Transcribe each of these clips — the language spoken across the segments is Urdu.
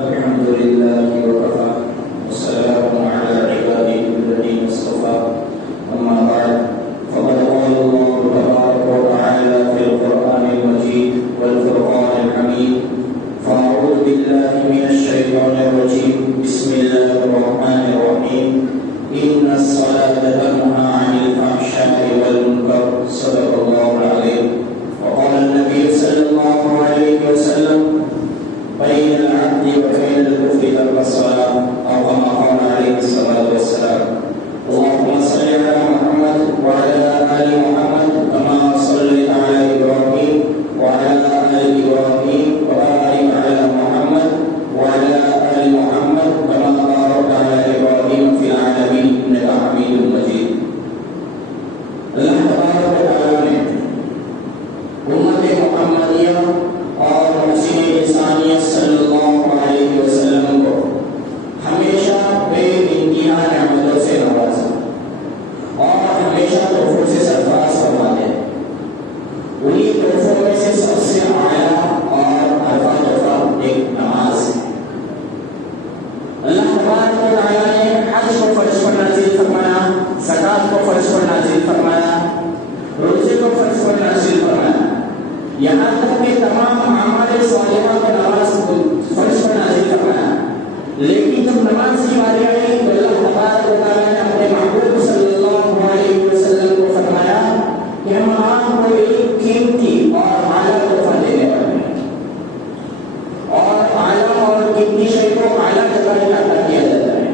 الحمد لله وكفى والسلام على عباده الذين اصطفى أما بعد فقد قال الله تبارك وتعالى في القرآن المجيد والفرقان الحميد فأعوذ بالله من الشيطان الرجيم بسم الله الرحمن الرحيم إن الصلاة تنهى عن الفحشاء والمنكر صدق الله العظيم وقال النبي صلى الله عليه وسلم بين العبد وبين الكفر ترك الصلاة أو كما قال عليه الصلاة والسلام اللهم صل على محمد وعلى آل محمد كما صليت على إبراهيم وعلى آل إبراهيم وبارك على محمد وعلى آل محمد كما باركت على إبراهيم في العالمين إنك حميد مجيد. اللہ تبارک و تعالیٰ نے امت محمدیہ اور مسیح انسانیت صلی اللہ علیہ وسلم کو ہمیشہ بے انتہا نعمتوں سے نوازا اور ہمیشہ تحفوں سے سرفراز فرماتے ہیں. انہیں تحفوں میں سے سب سے اعلیٰ اور عرفہ تحفہ ایک نماز ہے. اللہ تبارک و تعالیٰ نے حج کو فرض پر نازل فرمایا، زکات کو فرض پر نازل فرمایا، روزے کو فرض پر نازل فرمایا، یہاں تک کہ تمام اعمال صالحہ کو نماز کو فرض پر نازل فرمایا. لیکن جب نماز کی باری آئی تو اللہ تبارک و تعالیٰ نے اپنے محبوب صلی اللہ علیہ وسلم کو فرمایا کہ ہم آپ کو ایک قیمتی اور اعلیٰ تحفہ دینے والے ہیں، اور اعلیٰ اور قیمتی شے کو اعلیٰ جگہ عطا کیا جاتا ہے.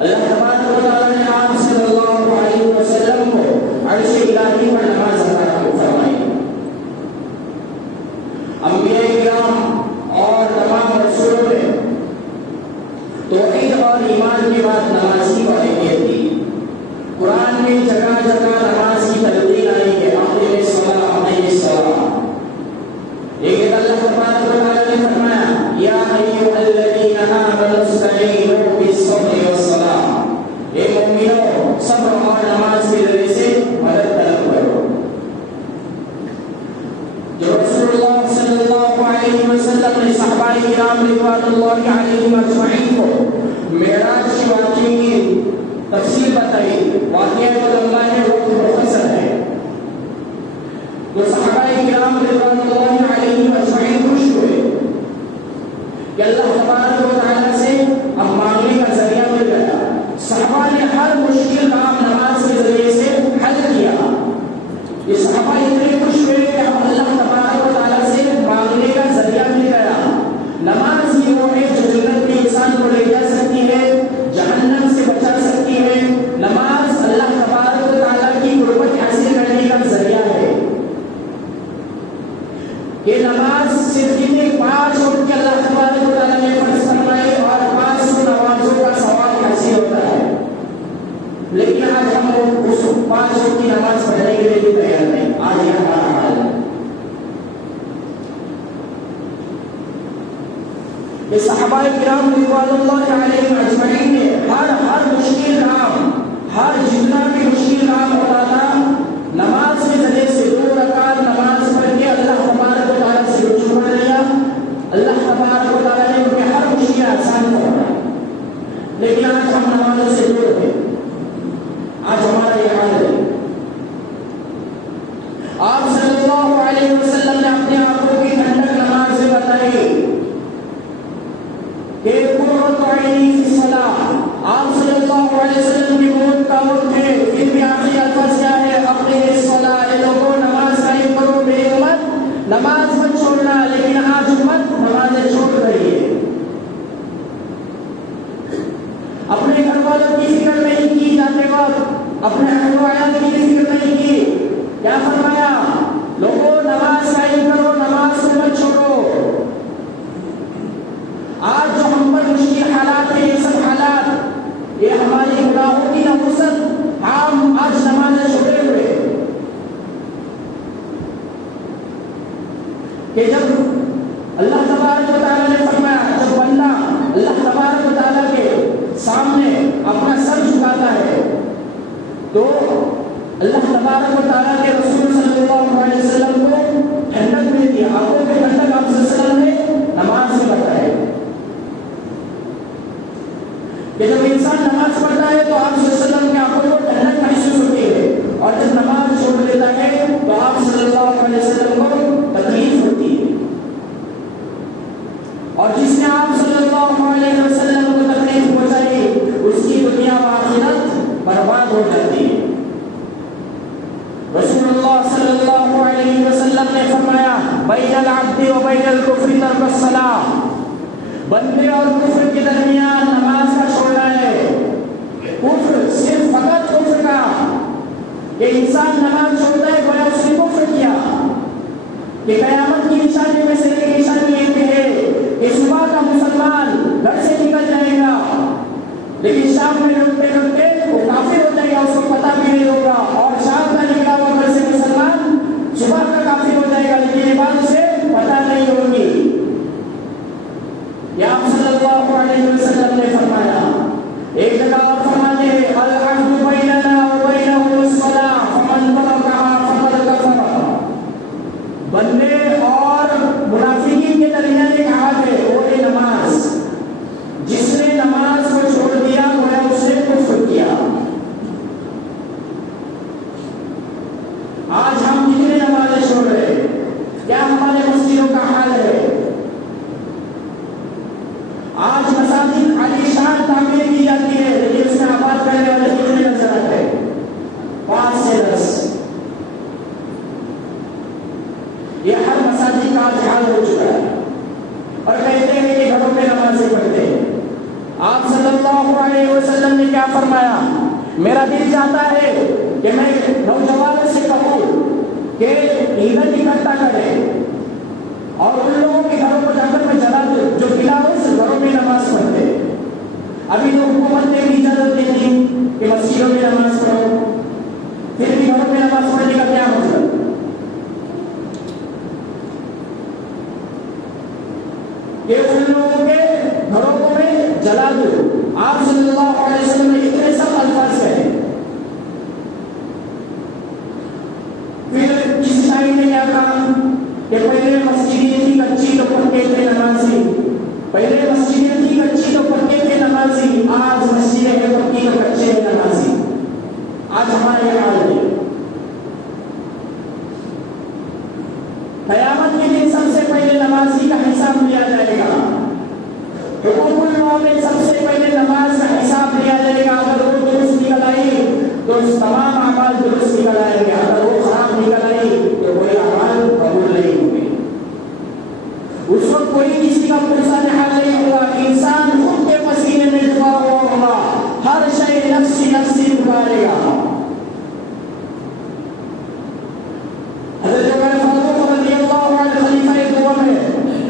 اللہ تبارک و تعالیٰ نے آپ صلی اللہ علیہ وسلم کو عرش الہی پر نماز عطا فرمائی. انبیاء کرام اور تمام رسولوں نے توحید اور ایمان کے بعد نماز کی اہمیت دی. قرآن میں جگہ جگہ نماز کی تلقین آئی کہ اقیم الصلاۃ اقیم الصلاۃ. لیکن اللہ تبارک و تعالیٰ نے فرمایا یا ایھا الذین آمنوا استعینوا بالصبر والصلاۃ، اے مومنوں صبر اور نماز کے ذریعے سے مدد طلب کرو. جو رسول اللہ صلی اللہ علیہ وسلم نے صحابہ کرام رضوان اللہ علیہم اجمعین کو معراج کے واقعے کی تفصیل بتائی. واقعہ تو لمبا ہے، وقت مختصر ہے. تو صحابہ کرام رضوان اللہ علیہم اجمعین خوش ہوئے کہ اللہ تبارک و تعالیٰ سے اب مانگنے کا ذریعہ مل گیا. صحابہ نے ہر مشکل کام نماز کے ذریعے سے حل کیا. یہ صحابہ اتنے خوش ہوئے کہ اب اللہ تبارک و تعالیٰ سے مانگنے کا ذریعہ مل گیا. نماز ہی وہ ہے جو جنت میں انسان کو لے جا سکتی ہے، جہنم سے بچا سکتی ہے. نماز اللہ تبارک و تعالیٰ کی قربت حاصل کرنے کا ذریعہ ہے. یہ نماز صرف کتنے 5 وقت کے اللہ تبارک و تعالیٰ نے فرض فرمائے اور 500 نمازوں کا ثواب حاصل ہوتا ہے. لیکن آج ہم لوگ اس 5 وقت کی نماز پڑھنے کے لیے بھی تیار نہیں. آج یہ ہمارا حال ہے. یہ صحابہ کرام رضوان اللہ علیہم اجمعین نے ہر مشکل کام، ہر جتنا بھی مشکل کام ہوتا تھا، نماز کے ذریعے سے 2 رکعت نماز پڑھ کے اللہ تبارک و تعالیٰ سے رجوع کر لیا. اللہ تبارک و تعالیٰ نے ان کے ہر مشکل آسان فرمایا. لیکن آج ہم نمازوں سے دور ہیں. آج ہمارا یہ حال ہے. آپ صلی اللہ علیہ وسلم نے اپنے آنکھوں کی ٹھنڈک نماز سے بتائی کہ قرۃ عینی فی الصلاۃ. آپ صلی اللہ علیہ وسلم کی موت کا وقت ہے، پھر بھی آخری الفاظ کیا ہے؟ اقیم الصلاۃ. اے لوگوں نماز قائم کرو، میری امت نماز مت چھوڑنا. لیکن آج امت نمازیں چھوڑ رہی ہے. اپنے گھر والوں کی فکر نہیں کی جاتے وقت، اپنے اہل و عیال کی فکر نہیں کی. کیا فرمایا؟ لوگوں نماز قائم کرو، نماز کو مت چھوڑو. آج جو ہم پر مشکل حالات ہیں، یہ سب حالات یہ ہماری گناہوں کی نحوست. ہم آج نمازیں چھوڑے ہوئے کہ جب اللہ تبارک و تعالیٰ نے فرمایا، جب بندہ اللہ تبارک و تعالیٰ کے سامنے اپنا سر جھکاتا ہے تو اللہ تبارک و تعالیٰ کے رسول صلی اللہ علیہ وسلم کو ٹھنڈک ملتی ہے. آنکھوں میں ٹھنڈک آپ صلی اللہ علیہ وسلم نے نماز میں بتایا. اللہ علیہ وسلم کو تکلیف پہنچائی اس کی دنیا و آخرت برباد ہو جاتی ہے۔ رسول اللہ صلی اللہ علیہ وسلم نے فرمایا بین العبد و بین الکفر ترک الصلاۃ، بندے اور کفر کے درمیان نماز کا چھوڑنا ہے۔ کفر صرف فقط کفر کا کہ انسان نماز چھوڑتا ہے گویا اس نے کفر کیا، کہ قیامت کی نشانی میں سے ایک نشانی یہ ہے کہ صبح کا مسلمان گھر سے نکل جائے گا لیکن شام میں لوٹتے لوٹتے وہ کافر ہو جائے گا، اس کو پتہ بھی نہیں ہوگا، اور شام کا نکلا ہوا گھر سے مسلمان صبح کا کافر ہو جائے گا لیکن یہ بات اسے پتہ نہیں ہوگی۔ یا صلی اللہ علیہ وسلم نے فرمایا، ایک جگہ اور فرماتے ہیں العہد بیننا و بینہم الصلاۃ فمن ترکہا فقد کفر، بندے اور منافقین کے درمیان ایک عہد ہے وہ ہے نماز، جس نے نماز کو چھوڑ دیا گویا اس نے کفر کیا۔ آج ہم کتنے نمازیں چھوڑ رہے ہیں؟ کیا ہمارے مسجدوں کا حال ہے؟ آج مساجد عالیشان تعمیر کی جاتی ہے لیکن اس میں آباد کرنے والے کتنے نظر آتے ہیں؟ 5 سے 10۔ یہ ہر مساجد کا آج حال ہو چکا ہے، اور کہتے ہیں کہ گھروں میں نمازیں پڑھتے ہیں۔ آپ صلی اللہ علیہ وسلم نے کیا فرمایا؟ میرا دل چاہتا ہے کہ میں نوجوانوں سے کہوں کہ ایندھن اکٹھا کریں اور ان لوگوں کے گھروں کو جا کر میں جلا دوں جو بلا اس گھروں میں نماز پڑھتے ہیں۔ ابھی تو حکومت نے بھی اجازت دے دی کہ مسجدوں میں نماز پڑھو، پھر بھی گھروں میں نماز پڑھنے کا کیا مطلب؟ کہ ان لوگوں کے گھروں کو میں جلا دوں۔ آپ صلی اللہ علیہ وسلم نے اتنے سب الفاظ کہے۔ پھر کسی شاعر نے کیا کہا کہ پہلے مسجدیں تھی کچی تو پکے تھے نمازی، پہلے مسجدیں تھی کچی تو پکے تھے نمازی، آج مسجدیں ہیں پکی تو کچے ہیں نمازی۔ آج ہمارا یہ حال ہے۔ قیامت کے دن سب سے پہلے نمازی کا حساب لیا جائے گا۔ حقوق اللہ میں سب سے پہلے نماز کا حساب لیا جائے گا۔ اگر وہ درست نکل آئی تو تمام اعمال درست نکل آئیں گے، اگر وہ خراب نکل آئی تو کوئی اعمال قبول نہیں ہوں گے۔ اس وقت کوئی کسی کا پرسان حال نہیں ہوگا، انسان خود کے پسینے میں ڈوبا ہوا ہوگا، ہر شے نفسی نفسی پکارے گا۔ حضرت عمر فاروق رضی اللہ عنہ خلیفہ دوم ہے،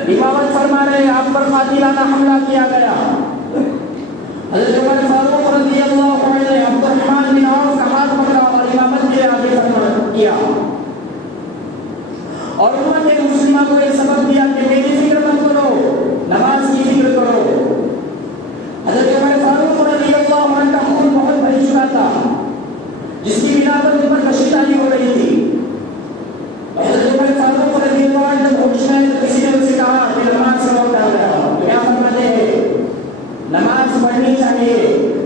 امامت فرما رہے ہیں، آپ پر قاتلانہ حملہ کیا گیا۔ حضرت عمر فاروق رضی اللہ عنہ نے عبد الرحمن بن عوف کا ہاتھ پکڑا اور امامت کے آگے کیا، اور امت مسلمہ کو یہ سبق دیا کہ میری فکر مت کرو، نماز کی فکر کرو۔ حضرت عمر فاروق رضی اللہ عنہ کا خون بہت بہہ چکا تھا، جس کی بنا پر ان پر کشیدگی ہو رہی تھی۔ حضرت عمر فاروق رضی اللہ عنہ جب ہوش میں تو کسی نے اسے کہا کہ نماز کا وقت آ گیا، تو کیا فرماتے ہیں؟ نماز پڑھنی چاہیے،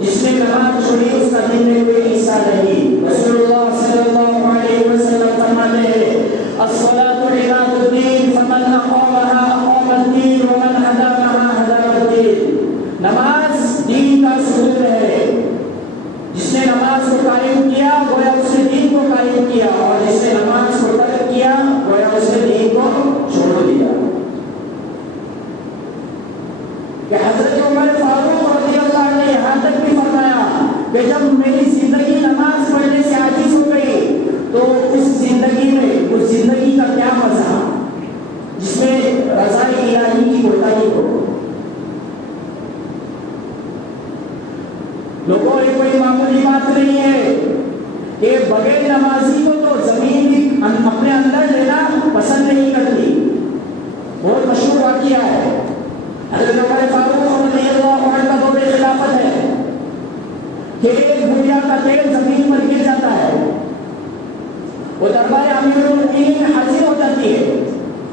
جس نے نماز چھوڑی اس کا دین میں کوئی حصہ نہیں۔ رسول اللہ صلی اللہ علیہ وسلم فرماتے ہیں الصلاة عماد الدین فمن اقامها اقام الدین ومن هدمها هدم الدین، نماز دین کا ستون ہے، جس نے نماز کو قائم کیا گویا اس نے دین کو قائم کیا، اور جس نے نماز کو ترک کیا گویا اس نے دین کو چھوڑ دیا۔ کہ حضرت عمر فاروق رضی اللہ عنہ نے یہاں تک بھی فرمایا کہ جب میری زندگی نماز پڑھنے سے عاجز ہو گئی تو اس زندگی میں اس زندگی کا کیا مزہ جس میں رضا الہی کی کوتاہی ہو۔ لوگوں یہ کوئی معمولی بات نہیں ہے کہ بغیر نمازی کو تو زمین بھی اپنے اندر لینا پسند نہیں کرتی۔ بہت مشہور واقعہ ہے، حضرت عمر فاروق رضی اللہ عنہ کا دور خلافت ہے کہ ایک بھویا کا تیل زمین پر گر جاتا ہے، وہ دربار امیر المؤمنین میں حاضر ہو جاتی ہے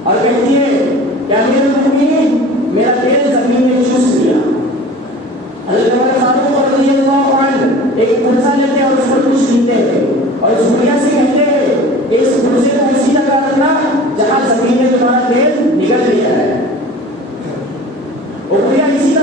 اور کہتی ہے کہ امیر المؤمنین میرا تیل زمین میں چوس لیا۔ حضرت عمر فاروق رضی اللہ عنہ ایک پرزہ لیتے ہیں اور اس پر کچھ لکھتے ہیں اور اس بھویا سے کہتے ہیں کہ اس پرزے کو اسی جگہ رکھنا جہاں زمین نے تمہارا تیل نکل لیا ہے۔ وہ بھویا اسی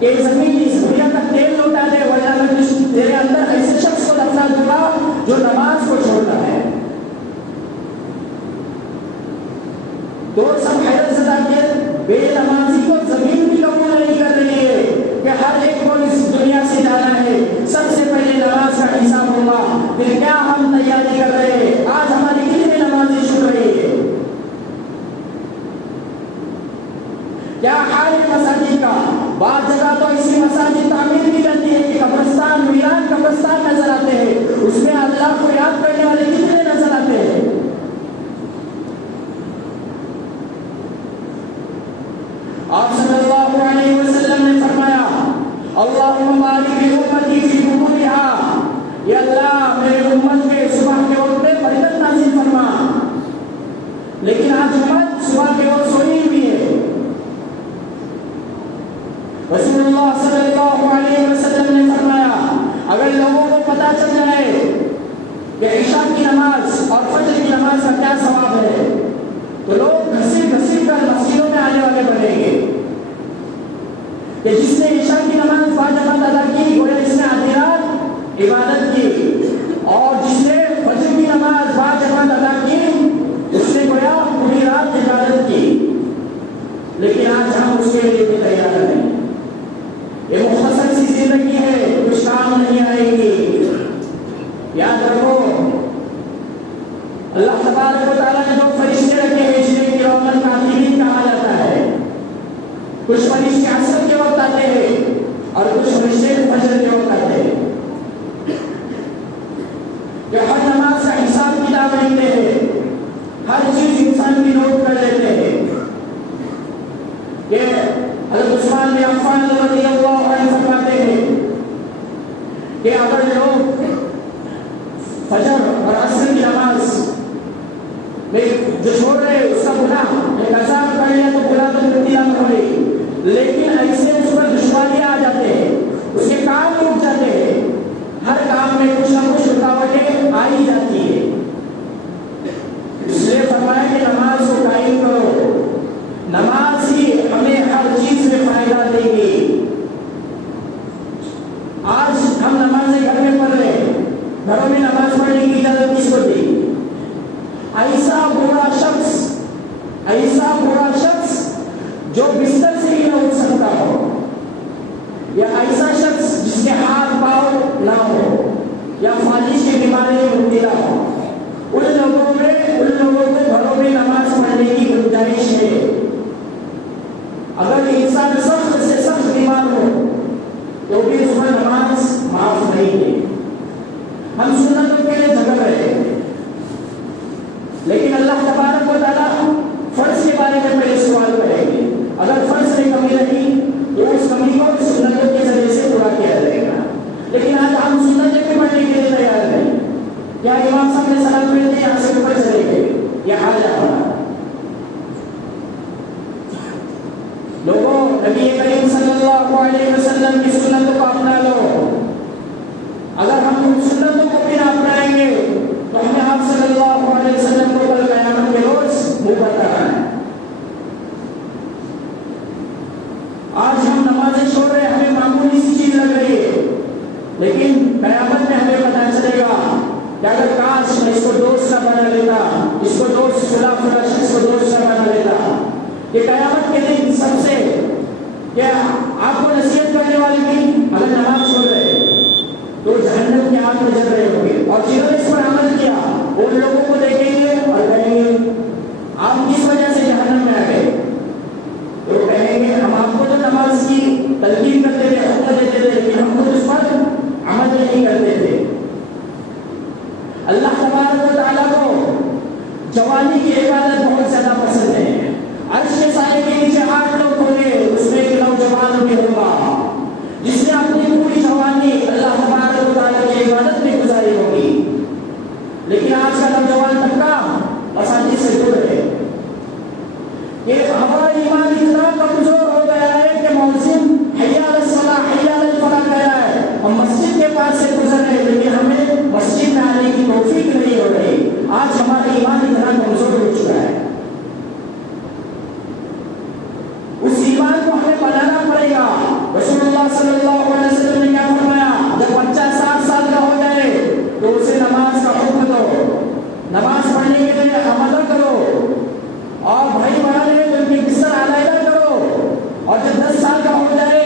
کہ زمین اس دنیا کا تیل لوٹا دے، ورنہ میں تیرے اندر ایسے شخص کو دفنا دوں گا جو نماز کو چھوڑتا ہے۔ تو سب حیرت زدہ کہ بے نمازی کو زمین بھی قبول نہیں کر رہی ہے کہ ہر ایک کو اس دنیا سے جانا ہے، سب سے پہلے نماز کا حساب ہوگا، پھر کیا ہم تیاری کر رہے ہیں؟ آج ہماری کتنی نمازیں چھوٹ رہی ہے؟ کیا حال ہے مساجد کا؟ بعض جگہ تو ایسی مساجد تعمیر بھی کرتی ہے کہ قبرستان، ویران قبرستان نظر آتے ہیں، اس میں اللہ کو یاد کرنے والے کتنے نظر آتے ہیں؟ آپ صلی اللہ علیہ وسلم نے فرمایا اللہم بارک لامتی فی بکورہا، یا اللہ میرے امت کے صبح کے وقت میں برکت نازل فرما، لیکن آج امت صبح کے وقت سوئی ہوئی ہے۔ رسول اللہ صلی اللہ علیہ وسلم نے فرمایا اگر لوگوں کو پتہ چل جائے کہ عشاء کی نماز اور فجر کی نماز کا کیا ثواب ہے تو لوگ گھسیٹ کر مسجدوں میں آنے والے بنیں گے، کہ جس نے عشاء کی نماز باجماعت ادا کی گویا اس نے آدھی رات عبادت کی، اور جس نے فجر کی نماز باجماعت ادا کی اس نے گویا پوری رات عبادت کی، لیکن آج ہم اس کے لیے بھی تیار نہیں۔ یہ مختصر سی زندگی ہے، کچھ کام نہیں آئے گی۔ یاد رکھو اللہ تبارک و تعالیٰ نے جو فرشتے رکھے ہیں جنہیں کرامن کاتبین کہا جاتا ہے، کچھ فرشتے عصر کے وقت آتے ہیں اور کچھ فرشتے فجر کے وقت آتے ہیں، جو ہر نماز کا حساب کتاب لکھتے ہیں، ہر چیز انسان کی نوٹ کر لیتے ہیں۔ کہ حضرت عثمان بن عفان رضی اللہ عنہ فرماتے ہیں کہ اگر لوگ فجر اور عصر کی نماز میں جو چھوڑ رہے اس کا گناہ ایک عذاب کر لیا تو گناہ تو مٹیلا میں ہو گئی، لیکن ایسے اس پر دشواریاں آ جاتے ہیں، اس کے کام رک جاتے ہیں، ہر کام میں کچھ نہ کچھ رکاوٹیں آ ہی جاتی ہے، اس لیے فرمایا کہ نماز کو قائم کرو، نماز ہی ہمیں ہر چیز میں فائدہ دے گی۔ آج ہم نمازیں گھر میں پڑھ رہے ہیں، گھروں میں نماز پڑھنے کی اجازت کس کو دی؟ ایسا برا شخص جو بستر سے ہی نہ اٹھ سکتا ہو، یا ایسا شخص جس کے ہاتھ پاؤں نہ ہو، یا فالج کی بیماری میں مبتلا ہو، ان لوگوں کو گھروں میں نماز پڑھنے کی گنجائش ہے۔ اگر انسان سخت سے سخت بیمار ہو تو بھی اس پر نماز معاف نہیں ہے۔ ہم سنتوں کے لیے جھگڑ رہے ہیں، لیکن اللہ تبارک و تعالیٰ فرض کے بارے میں پہلے سوال کریں گے، اگر فرض میں کمی رہی تو اس کمی کو سنتوں کے ذریعے سے پورا کیا جائے گا، لیکن آج ہم سنتیں بھی پڑھنے کے لیے تیار نہیں۔ کیا امام صاحب نے سلام پڑھتے یہاں سے اوپر چلے گئے؟ یہ حال ہے ہمارا۔ لوگوں نبی کریم صلی اللہ علیہ وسلم کی سنتوں کو اپنا لو، اگر ہم ان سنتوں کو بھی نہ اپنائیں گے تو ہمیں آپ صلی اللہ علیہ وسلم کو کل قیامت کے روز منہ پر کرنا ہے۔ آج ہم نمازیں چھوڑ رہے ہیں، ہمیں معمولی سی چیز لگ رہی ہے، لیکن قیامت میں ہمیں پتہ چلے گا کہ اگر کاش میں اس کو دوست نہ بنا لیتا، اس کو دوست فلاں شخص کو دوست نہ بنا لیتا، کہ قیامت کے دن سب سے کیا آپ کو نصیحت کرنے والے بھی اگر نماز چھوڑ رہے تو جہنم کی آگ میں جل رہے ہوں گے، اور جنہوں نے اس پر عمل کیا ان لوگوں کو دیکھیں گے اور کہیں گے آپ کس وجہ سے جہنم میں آ گئے، تو کہیں گے ہم آپ کو تو نماز کی تلقین کرتے تھے، حکم دیتے تھے، لیکن ہم خود اس پر عمل نہیں کرتے تھے۔ اللہ تبارک و تعالیٰ کو جوانی کی عبادت بہت زیادہ پسند ہے۔ عرش کے سائے کے نیچے 8 لوگ ہوں گے، اس میں ایک نوجوان بھی ہوگا جس نے اپنی پوری جوانی اللہ تبارک و تعالیٰ کی عبادت میں گزاری ہوگی، لیکن آج کا نوجوان طبقہ مساجد سے دور ہے کہ ہمارا ایمان اتنا کمزور ہو گیا ہے کہ مؤذن حی علی الصلاۃ حی علی الفلاح کہہ رہا ہے، ہم مسجد کے پاس سے گزر رہے ہیں لیکن ہمیں مسجد میں آنے کی توفیق نہیں ہو رہی۔ آج ہمارا ایمان اتنا کمزور ہو چکا ہے۔ صلی اللہ علیہ وسلم نے کیا فرمایا؟ جب بچہ 7 سال کا ہو جائے تو اسے نماز کا حکم دو، نماز پڑھنے کے لیے آمادہ کرو، اور بھائی بہن ہیں تو ان کی بستر علیحدہ کرو، اور جب 10 سال کا ہو جائے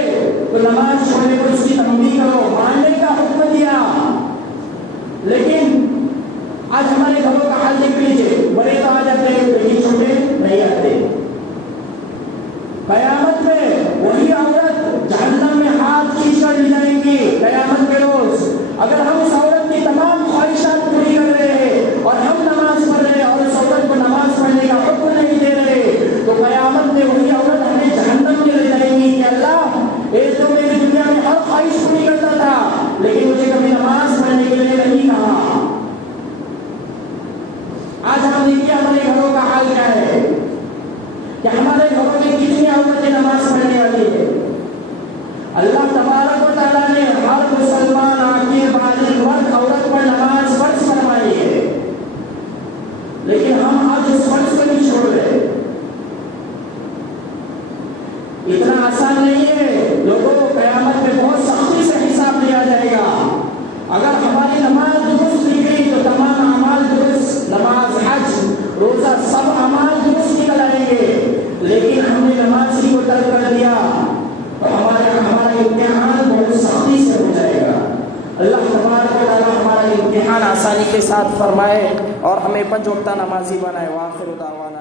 تو نماز چھوڑنے کو اس کی تنبیہ کرو، ماننے کا حکم دیا۔ لیکن آج ہمارے گھروں کا حال دیکھ لیجیے، بڑے تو آ جاتے ہیں لیکن چھوٹے نہیں آتے۔ قیامت میں وہی عورت جہنم میں ہاتھ کھینچ کر لے جائیں گی قیامت کے روز۔ اگر ہم اس عورت کی تمام خواہشات پوری کر رہے ہیں اور ہم نماز پڑھ رہے ہیں اور اس عورت کو نماز پڑھنے کا حکم نہیں دے رہے تو قیامت میں وہی عورت ہمیں جہنم میں لے جائیں گی کہ اللہ اے تو میری دنیا میں ہر خواہش پوری کرتا تھا لیکن مجھے کبھی نماز پڑھنے کے لیے نہیں کہا۔ آج ہم دیکھیے ہمارے گھروں کا حال کیا ہے کہ ہمارے گھروں میں کتنی عورتیں نماز پڑھنے والی ہے۔ اللہ تبارک و تعالیٰ نے ہر مسلمان عاقل بالغ مرد عورت پر نماز فرض فرمائی ہے، لیکن ہم آج اس فرض کو نہیں چھوڑ رہے۔ اتنا آسان نہیں ہے، لوگوں کو قیامت میں بہت سختی سے حساب لیا جائے گا۔ اگر ہماری نماز درست نکلی تو تمام اعمال درست، نماز، حج، روزہ، سب اعمال درست نکل آئیں گے، لیکن ہم نے نماز ہی کو ترک کر دیا تو ہمارا امتحان بہت سختی سے ہو جائے گا۔ اللہ تبارک و تعالیٰ ہمارا امتحان آسانی کے ساتھ فرمائے اور ہمیں 5 وقتہ نمازی بنائے۔ وآخر دعوانا